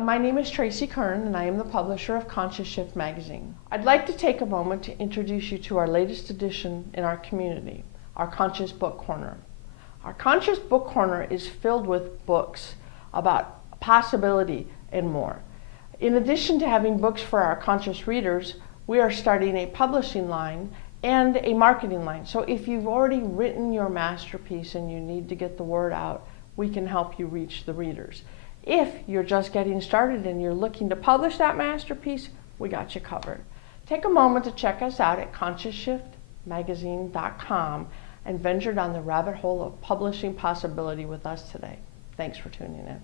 My name is Tracy Kern, and I am the publisher of Conscious Shift magazine. I'd like to take a moment to introduce you to our latest edition in our community, our Conscious Book Corner. Our Conscious Book Corner is filled with books about possibility and more. In addition to having books for our conscious readers, we are starting a publishing line and a marketing line. So if you've already written your masterpiece and you need to get the word out, we can help you reach the readers. If you're just getting started and you're looking to publish that masterpiece, we got you covered. Take a moment to check us out at ConsciousShiftMagazine.com and venture down the rabbit hole of publishing possibility with us today. Thanks for tuning in.